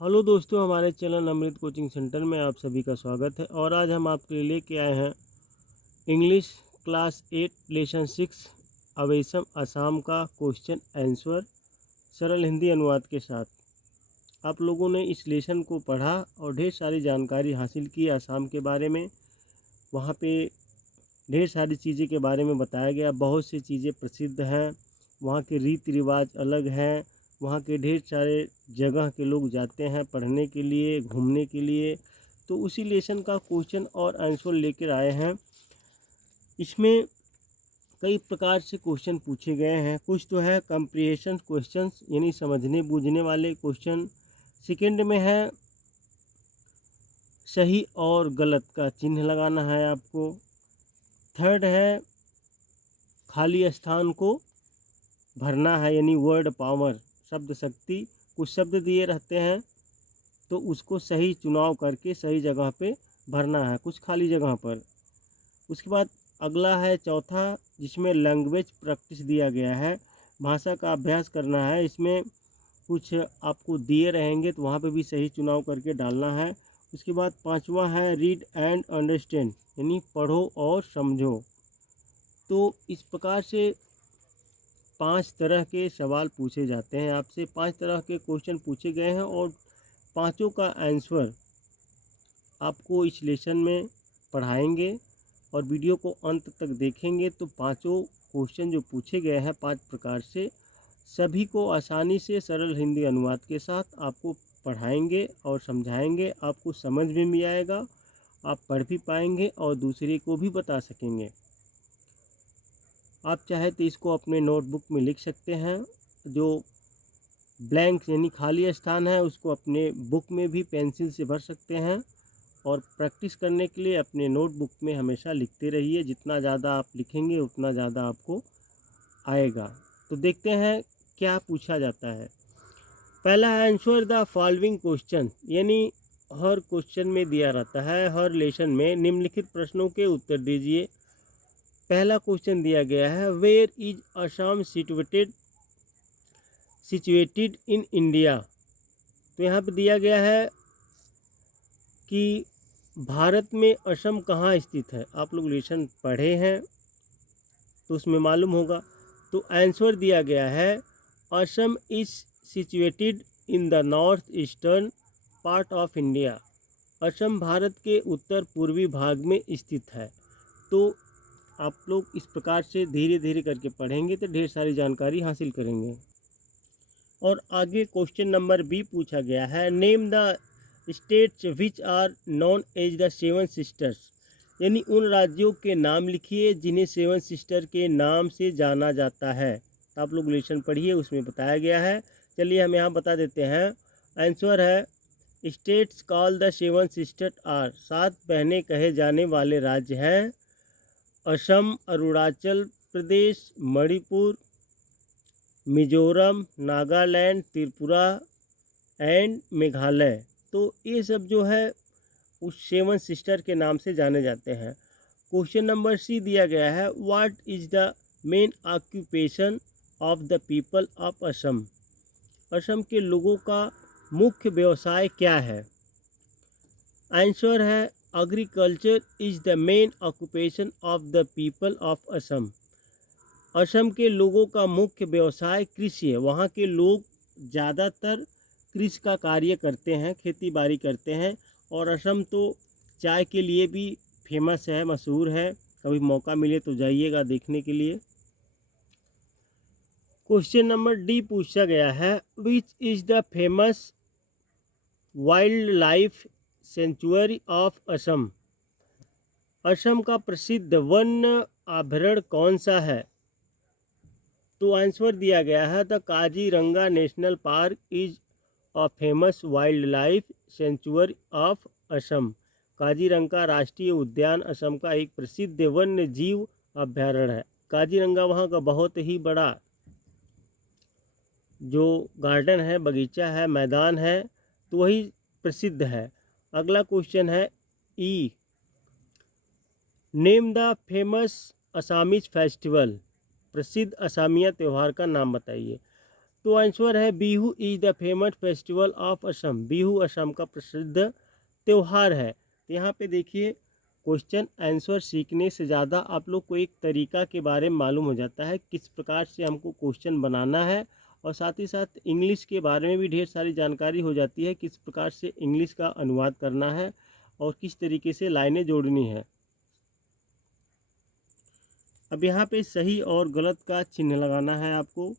Hello दोस्तों, हमारे channel अमृत coaching centre में आप सभी का स्वागत है। और आज हम आपके लिए लेके आए हैं English class 8 lesson 6 awesome Assam का क्वेश्चन आंसर सरल हिंदी अनुवाद के साथ। आप लोगों ने इस लेसन को पढ़ा और ढेर सारी जानकारी हासिल की असम के बारे में। वहाँ पे ढेर सारी चीज़ें के बारे में बताया गया। बहुत सी चीज़ें प्रसिद्ध हैं, वहाँ के रीति रिवाज अलग हैं। वहाँ के ढेर सारे जगह के लोग जाते हैं पढ़ने के लिए, घूमने के लिए। तो उसी लेसन का क्वेश्चन और आंसर लेकर आए हैं। इसमें कई प्रकार से क्वेश्चन पूछे गए हैं। कुछ तो है कंप्रिहेंशन क्वेश्चंस, यानी समझने बूझने वाले क्वेश्चन। सेकंड में है सही और गलत का चिन्ह लगाना है आपको। थर्ड है खाली स्थान को भरना है, यानी वर्ड पावर, शब्द शक्ति। कुछ शब्द दिए रहते हैं तो उसको सही चुनाव करके सही जगह पे भरना है, कुछ खाली जगह पर। उसके बाद अगला है चौथा, जिसमें लैंग्वेज प्रैक्टिस दिया गया है, भाषा का अभ्यास करना है। इसमें कुछ आपको दिए रहेंगे तो वहाँ पे भी सही चुनाव करके डालना है। उसके बाद पांचवा है रीड एंड अंडरस्टैंड, यानी पढ़ो और समझो। तो इस प्रकार से 5 तरह के सवाल पूछे जाते हैं आपसे। 5 तरह के क्वेश्चन पूछे गए हैं और पांचों का आंसर आपको इस लेसन में पढ़ाएंगे। और वीडियो को अंत तक देखेंगे तो पांचों क्वेश्चन जो पूछे गए हैं 5 प्रकार से, सभी को आसानी से सरल हिंदी अनुवाद के साथ आपको पढ़ाएंगे और समझाएंगे। आपको समझ में भी आएगा, आप पढ़ भी पाएंगे और दूसरे को भी बता सकेंगे। आप चाहे तो इसको अपने नोटबुक में लिख सकते हैं। जो ब्लैंक यानी खाली स्थान है उसको अपने बुक में भी पेंसिल से भर सकते हैं। और प्रैक्टिस करने के लिए अपने नोटबुक में हमेशा लिखते रहिए। जितना ज़्यादा आप लिखेंगे उतना ज़्यादा आपको आएगा। तो देखते हैं क्या पूछा जाता है। पहला है आंसर द फॉलोइंग क्वेश्चन, यानी हर क्वेश्चन में दिया रहता है, हर लेसन में निम्नलिखित प्रश्नों के उत्तर दीजिए। पहला क्वेश्चन दिया गया है, where is Assam situated in India. तो यहाँ पे दिया गया है कि भारत में असम कहाँ स्थित है। आप लोग लेसन पढ़े हैं तो उसमें मालूम होगा। तो आंसर दिया गया है, Assam is situated in the north eastern part of India. Assam Bharat के उत्तर पूर्वी भाग में स्थित है। तो आप लोग इस प्रकार से धीरे धीरे करके पढ़ेंगे तो ढेर सारी जानकारी हासिल करेंगे। और आगे क्वेश्चन नंबर बी पूछा गया है, name the states which are known as the seven sisters, यानी उन राज्यों के नाम लिखिए जिन्हें सेवन सिस्टर के नाम से जाना जाता है। तो आप लोग लेसन पढ़िए, उसमें बताया गया है। चलिए हम यहाँ बता देते हैं। आंसर है, states call the seven sister are, 7 बहनें कहे जाने वाले राज्य हैं असम, अरुणाचल प्रदेश, मणिपुर, मिजोरम, नागालैंड, त्रिपुरा एंड मेघालय। तो ये सब जो है उस सेवन सिस्टर के नाम से जाने जाते हैं। क्वेश्चन नंबर सी दिया गया है, what is the main occupation of the people of Assam. Assam के लोगों का मुख्य व्यवसाय क्या है। आंसर है, agriculture is the main occupation of the people of Assam. Assam के लोगों का मुख्य व्यवसाय कृषि है। वहाँ के लोग ज़्यादातर कृषि का कार्य करते हैं, खेती बाड़ी करते हैं। और असम तो चाय के लिए भी फेमस है, मशहूर है। कभी मौका मिले तो जाइएगा देखने के लिए। क्वेश्चन नंबर डी पूछा गया है, which is the famous wild life sanctuary of Assam. Assam का प्रसिद्ध वन्य अभयारण्य कौन सा है। तो आंसर दिया गया है, the Kaziranga national park is a famous wild life sanctuary of Assam. Kaziranga राष्ट्रीय उद्यान असम का एक प्रसिद्ध वन्य जीव अभयारण्य है। काजीरंगा वहाँ का बहुत ही बड़ा जो गार्डन है, बगीचा है, मैदान है, तो वही प्रसिद्ध है। अगला क्वेश्चन है ई, name the famous Assamese festival, प्रसिद्ध असामिया त्यौहार का नाम बताइए। तो आंसर है Bihu is the famous festival of Assam. Bihu Assam का प्रसिद्ध त्यौहार है। तो यहाँ पे देखिए क्वेश्चन आंसर सीखने से ज़्यादा आप लोग को एक तरीका के बारे में मालूम हो जाता है किस प्रकार से हमको क्वेश्चन बनाना है, और साथ ही साथ इंग्लिश के बारे में भी ढेर सारी जानकारी हो जाती है किस प्रकार से इंग्लिश का अनुवाद करना है और किस तरीके से लाइनें जोड़नी है। अब यहाँ पे सही और गलत का चिन्ह लगाना है आपको।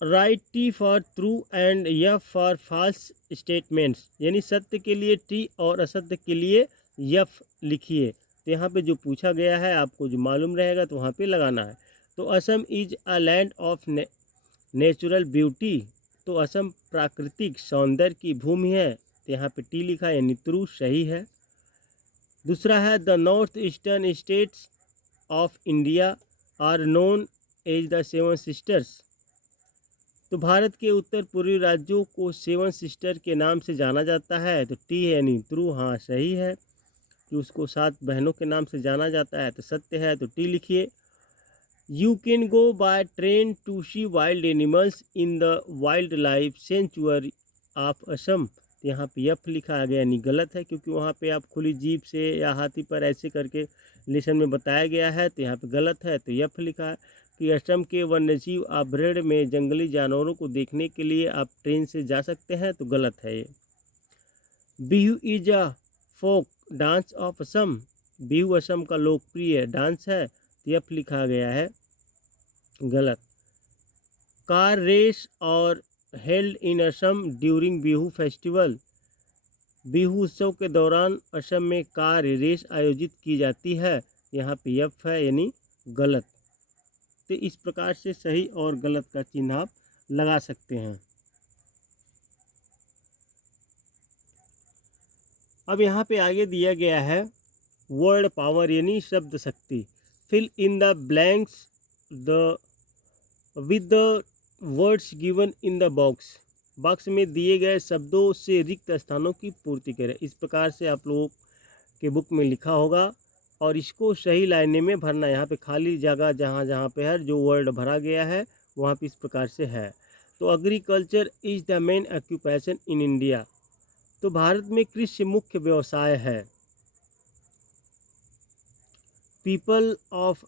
Right T for true and F for false statements, यानी सत्य के लिए टी और असत्य के लिए एफ लिखिए। तो यहाँ पे जो पूछा गया है आपको जो मालूम रहेगा तो वहाँ पे लगाना है। तो Assam is a land of natural beauty, तो असम प्राकृतिक सौंदर्य की भूमि है। तो यहाँ पे टी लिखा है यानी ट्रू, सही है। दूसरा है the north eastern states of India are known as the seven sisters, तो भारत के उत्तर पूर्वी राज्यों को सेवन सिस्टर के नाम से जाना जाता है। तो टी है यानी ट्रू, हाँ सही है कि उसको 7 बहनों के नाम से जाना जाता है, तो सत्य है, तो टी लिखिए। You can go by train to see wild animals in the wildlife sanctuary of Assam, तो यहाँ पे एफ लिखा गया यानी गलत है, क्योंकि वहाँ पे आप खुली जीप से या हाथी पर ऐसे करके लेसन में बताया गया है, तो यहाँ पे गलत है, तो एफ लिखा है। कि असम के वन्यजीव अभयारण्य में जंगली जानवरों को देखने के लिए आप ट्रेन से जा सकते हैं, तो गलत है ये। Bihu is a folk dance of Assam, Bihu Assam का लोकप्रिय डांस है, तो एफ लिखा गया है, गलत। कार रेस और held in Assam during Bihu festival, Bihu उत्सव के दौरान असम में कार रेस आयोजित की जाती है, यहाँ पे एफ है यानी गलत। तो इस प्रकार से सही और गलत का चिन्ह आप लगा सकते हैं। अब यहाँ पे आगे दिया गया है वर्ड पावर यानी शब्द शक्ति। Fill in the blanks the with the words given in the box, box में दिए गए शब्दों से रिक्त स्थानों की पूर्ति करें। इस प्रकार से आप लोगों के बुक में लिखा होगा और इसको सही लाइने में भरना। यहाँ पे खाली जगह जहाँ जहाँ पे है जो वर्ड भरा गया है वहाँ पे इस प्रकार से है। तो agriculture is the main occupation in India, तो भारत में कृषि मुख्य व्यवसाय है। People of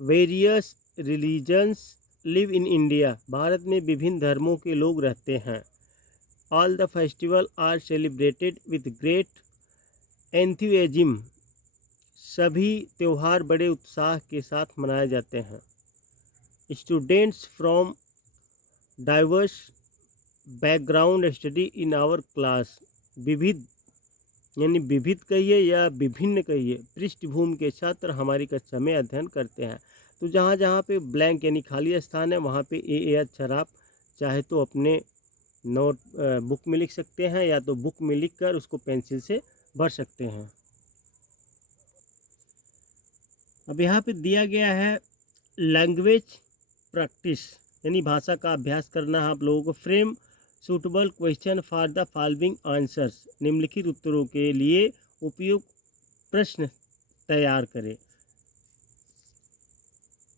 various religions live in India, Bharat में विभिन्न धर्मों के लोग रहते हैं। All the festival are celebrated with great enthusiasm, सभी त्यौहार बड़े उत्साह के साथ मनाए जाते हैं। Students from diverse background study in our class, विविध यानी विविध कहिए या विभिन्न कहिए पृष्ठभूमि के छात्र हमारी कक्षा में अध्ययन करते हैं। तो जहाँ जहाँ पे ब्लैंक यानी खाली स्थान है वहाँ पे ए अक्षर आप चाहे तो अपने नोट बुक में लिख सकते हैं या तो बुक में लिख कर उसको पेंसिल से भर सकते हैं। अब यहाँ पे दिया गया है लैंग्वेज प्रैक्टिस यानी भाषा का अभ्यास करना है आप लोगों को। Frame suitable question for the following answers, निम्नलिखित उत्तरों के लिए उपयुक्त प्रश्न तैयार करें।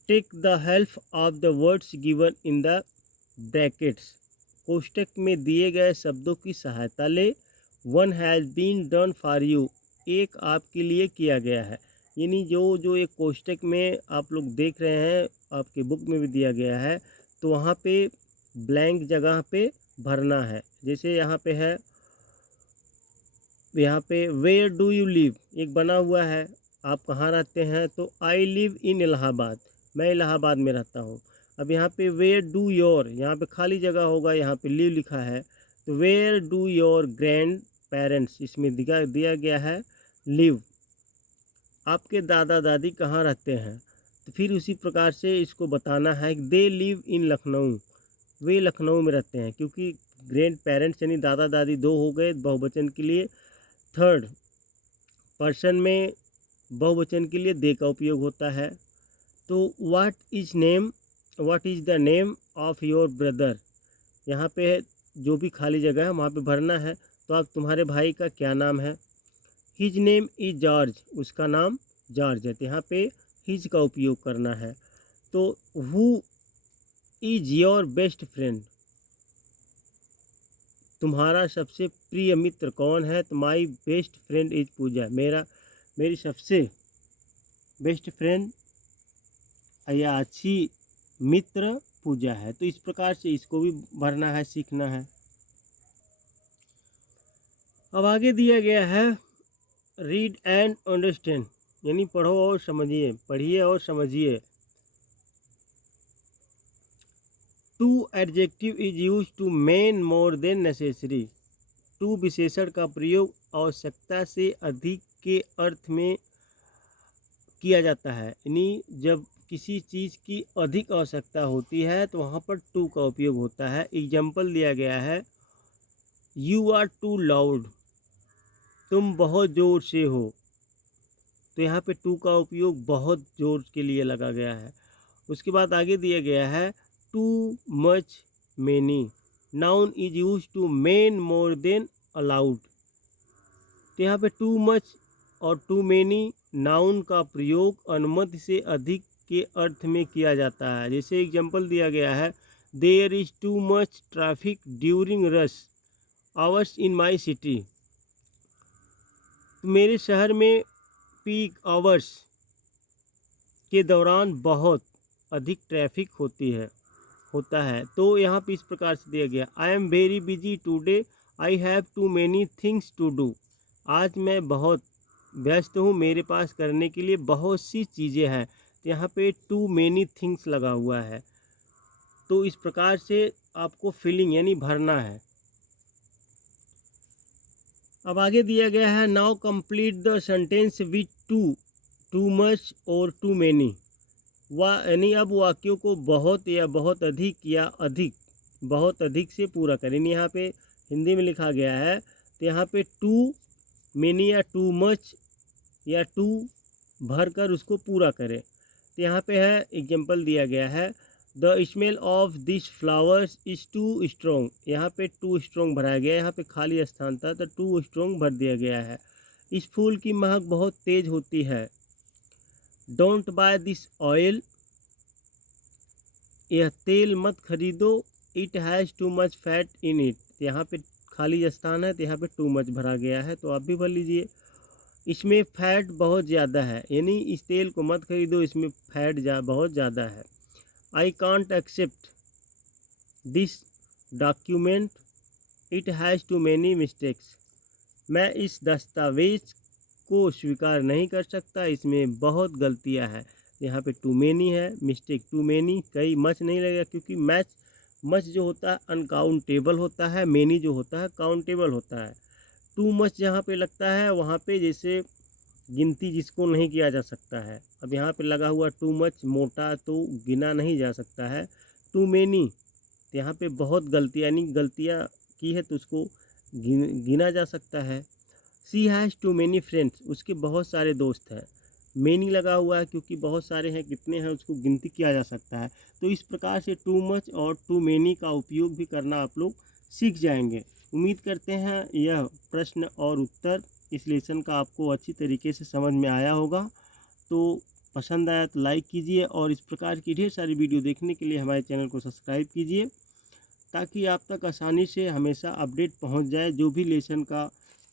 Take the help of the words given in the brackets, कोष्टक में दिए गए शब्दों की सहायता ले। One has been done for you, एक आपके लिए किया गया है। यानी जो एक कोष्टक में आप लोग देख रहे हैं आपके बुक में भी दिया गया है, तो वहाँ पे ब्लैंक जगह पे भरना है। जैसे यहाँ पे है, यहाँ पे वेयर डू यू लिव एक बना हुआ है, आप कहाँ रहते हैं, तो आई लिव इन इलाहाबाद, मैं इलाहाबाद में रहता हूँ। अब यहाँ पे वेयर डू योर, यहाँ पे खाली जगह होगा, यहाँ पे लिव लिखा है, तो where do your grandparents, इसमें दिया गया है लिव। आपके दादा दादी कहाँ रहते हैं, तो फिर उसी प्रकार से इसको बताना है दे लिव इन लखनऊ, वे लखनऊ में रहते हैं, क्योंकि ग्रैंड पेरेंट्स यानी दादा दादी 2 हो गए बहुवचन के लिए। थर्ड पर्सन में बहुवचन के लिए दे का उपयोग होता है। तो what is the name of your brother, यहाँ पे जो भी खाली जगह है वहाँ पे भरना है। तो आप तुम्हारे भाई का क्या नाम है। हिज नेम इज जॉर्ज, उसका नाम जॉर्ज है, तो यहाँ पे हिज का उपयोग करना है। तो who is your best friend? तुम्हारा सबसे प्रिय मित्र कौन है? तो माई बेस्ट फ्रेंड इज पूजा। मेरी सबसे बेस्ट फ्रेंड या अच्छी मित्र पूजा है। तो इस प्रकार से इसको भी भरना है, सीखना है। अब आगे दिया गया है रीड एंड अंडरस्टैंड, यानी पढ़ो और समझिए, पढ़िए और समझिए। Too adjective is use to mean more than necessary. Too विशेषण का प्रयोग आवश्यकता से अधिक के अर्थ में किया जाता है, यानी जब किसी चीज़ की अधिक आवश्यकता होती है तो वहाँ पर टू का उपयोग होता है। एग्जाम्पल दिया गया है, यू आर टू लाउड, तुम बहुत ज़ोर से हो। तो यहाँ पे टू का उपयोग बहुत ज़ोर के लिए लगा गया है। उसके बाद आगे दिया गया है too much many, noun is use to mean more than allowed. तो यहाँ पे टू मच और टू मैनी नाउन का प्रयोग अनुमति से अधिक के अर्थ में किया जाता है। जैसे एग्जांपल दिया गया है, there is too much traffic during rush hours in my city. मेरे शहर में पीक आवर्स के दौरान बहुत अधिक ट्रैफिक होता है। तो यहाँ पे इस प्रकार से दिया गया, I am very busy today, I have too many things to do. आज मैं बहुत व्यस्त हूँ, मेरे पास करने के लिए बहुत सी चीज़ें हैं। तो यहाँ पे टू मैनी थिंग्स लगा हुआ है। तो इस प्रकार से आपको फिलिंग यानी भरना है। अब आगे दिया गया है, now complete the sentence with to much और टू मैनी। यानी अब वाक्यों को बहुत या बहुत अधिक या बहुत अधिक से पूरा करें। यहाँ पे हिंदी में लिखा गया है, तो यहाँ पे टू मैनी या टू मच या टू भर कर उसको पूरा करें। तो यहाँ पे है, एग्जाम्पल दिया गया है, the smell of this flowers is too strong. यहाँ पे टू स्ट्रॉन्ग भराया गया है, यहाँ पे खाली स्थान था तो टू स्ट्रॉन्ग भर दिया गया है। इस फूल की महक बहुत तेज होती है। डोंट बाय दिस ऑयल, यह तेल मत खरीदो। It has too much fat in it. यहाँ पे खाली स्थान है तो यहाँ पे टू मच भरा गया है, तो आप भी भर लीजिए। इसमें फैट बहुत ज़्यादा है, यानी इस तेल को मत खरीदो, इसमें फैट बहुत ज़्यादा है। I can't accept this document, it has too many mistakes. मैं इस दस्तावेज को स्वीकार नहीं कर सकता, इसमें बहुत गलतियां हैं। यहाँ पे टू मैनी है, मिस्टेक टू मैनी, कई मच नहीं लगेगा क्योंकि मच जो होता है अनकाउंटेबल होता है, मैनी जो होता है काउंटेबल होता है। टू मच जहाँ पे लगता है वहाँ पे जैसे गिनती जिसको नहीं किया जा सकता है। अब यहाँ पे लगा हुआ टू मच मोटा तो गिना नहीं जा सकता है। टू मैनी तो यहाँ पे बहुत गलतियाँ यानी गलतियाँ की है तो उसको गिना जा सकता है। सी हैज़ टू मैनी फ्रेंड्स, उसके बहुत सारे दोस्त हैं। मैनी लगा हुआ है क्योंकि बहुत सारे हैं, कितने हैं उसको गिनती किया जा सकता है। तो इस प्रकार से टू मच और टू मैनी का उपयोग भी करना आप लोग सीख जाएंगे। उम्मीद करते हैं यह प्रश्न और उत्तर इस लेसन का आपको अच्छी तरीके से समझ में आया होगा। तो पसंद आया तो लाइक कीजिए और इस प्रकार की ढेर सारी वीडियो देखने के लिए हमारे चैनल को सब्सक्राइब कीजिए, ताकि आप तक आसानी से हमेशा अपडेट पहुंच जाए। जो भी लेसन का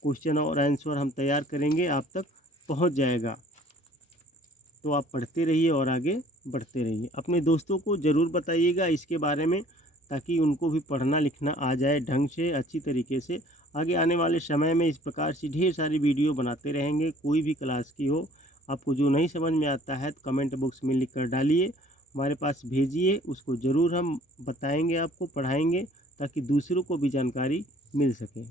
क्वेश्चन और आंसर हम तैयार करेंगे आप तक पहुंच जाएगा। तो आप पढ़ते रहिए और आगे बढ़ते रहिए। अपने दोस्तों को ज़रूर बताइएगा इसके बारे में, ताकि उनको भी पढ़ना लिखना आ जाए ढंग से, अच्छी तरीके से। आगे आने वाले समय में इस प्रकार से ढेर सारी वीडियो बनाते रहेंगे। कोई भी क्लास की हो, आपको जो नहीं समझ में आता है तो कमेंट बॉक्स में लिख कर डालिए, हमारे पास भेजिए, उसको ज़रूर हम बताएंगे, आपको पढ़ाएंगे, ताकि दूसरों को भी जानकारी मिल सके।